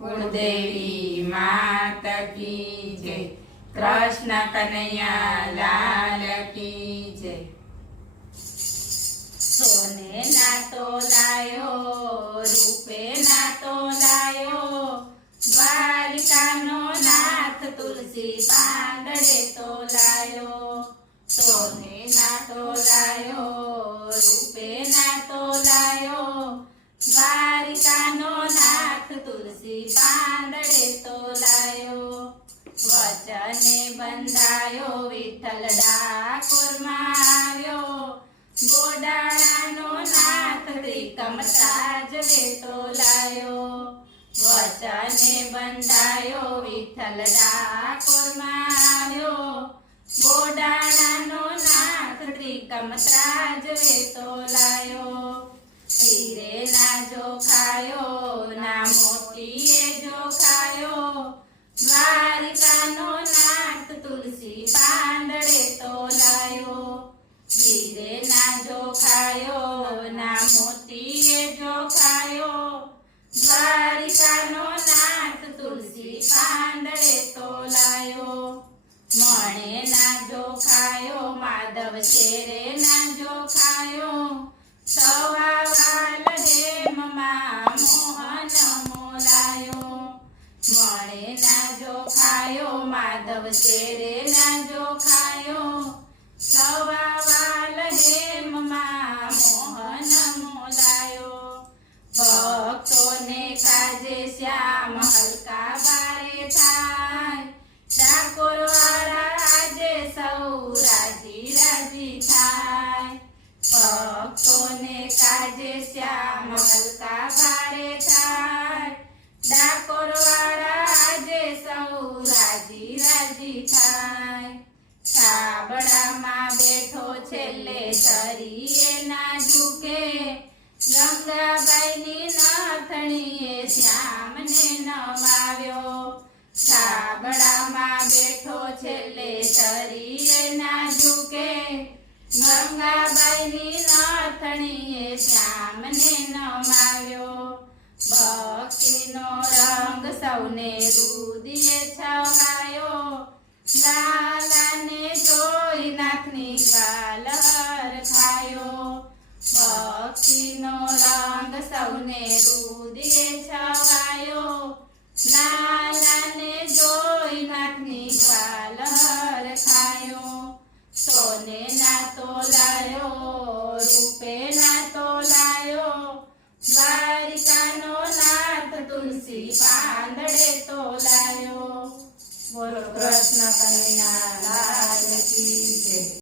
कुलदेवी माता की जय। कृष्ण कन्हैया लाल की जय। सोने ना तो लायो रूपे ना तो लायो द्वारिका नो नाथ तुलसी पांदड़े तो लायो। सोने ना तो लायो रूपे ना तो लायो द्वारिका नो नाथ तुलसी पांदड़े तो लायो। वचने बंधायो विठ्ठल डाकोरमा આવ્યો ગોડાણાનો નાથ ત્રિકમ સાજવે તો લાયો। વચને બંધાયો વિઠ્ઠલ ડાકોરમાં આવ્યો ગોડાણાનો નાથ ત્રિકમ ત્રાજવે તો લાયો। હીરે ના જોખાયો ના મોતીએ જોખાયો દ્વારિકાનો નાથ તુલસી પાંદડે તો લાયો। હીરે ના જોખાયો ના મોતીએ જોખાયો દ્વારિકાનો નાથ તુલસી પાંદડે તો લાયો। મણે ના જોખાયો માધવ શેરે ના જોખાયો સવા વાલ હેમમાં મોહન મોલાયો। મણે ના જોખાયો માધવ શેરે ના જોખાયો સવા વાલ હેમમાં મોહન મોલાયો। ભક્તોને કાજે શ્યામ હલકા બારે થાય ડાકોર વાળા આજે સૌ રાજી રાજી થાય। ભક્તોને કાજે શ્યામ હલકા બારે થાય ડાકોર વાળા આજે સૌ રાજી રાજી થાય। છાબડામાં બેઠો છેલ્લે ધરીએ ના ઝૂકે ગંગાબાઈની નાથણીએ શ્યામને નમાવ્યો। છાબડામાં બેઠો છેલ્લે ધરીએ ના ઝૂકે ગંગાબાઈની નાથણીએ શ્યામને નમાવ્યો। ભક્તિનો રંગ સૌને રુદિએ છવાયો લાલાને જોઈ નાથની ગ્વાલ હરખાયો। ભક્તિનો રંગ સૌને રુદિએ છવાયો લાલાને જોઈ નાથની ગ્વાલ હરખાયો। સોને ના તો લાયો રૂપે ના તો લાયો દ્વારિકાનો નાથ તુલસી પાંદડે તો લાયો। બોલો કૃષ્ણ કનૈયા લાલ કી જય।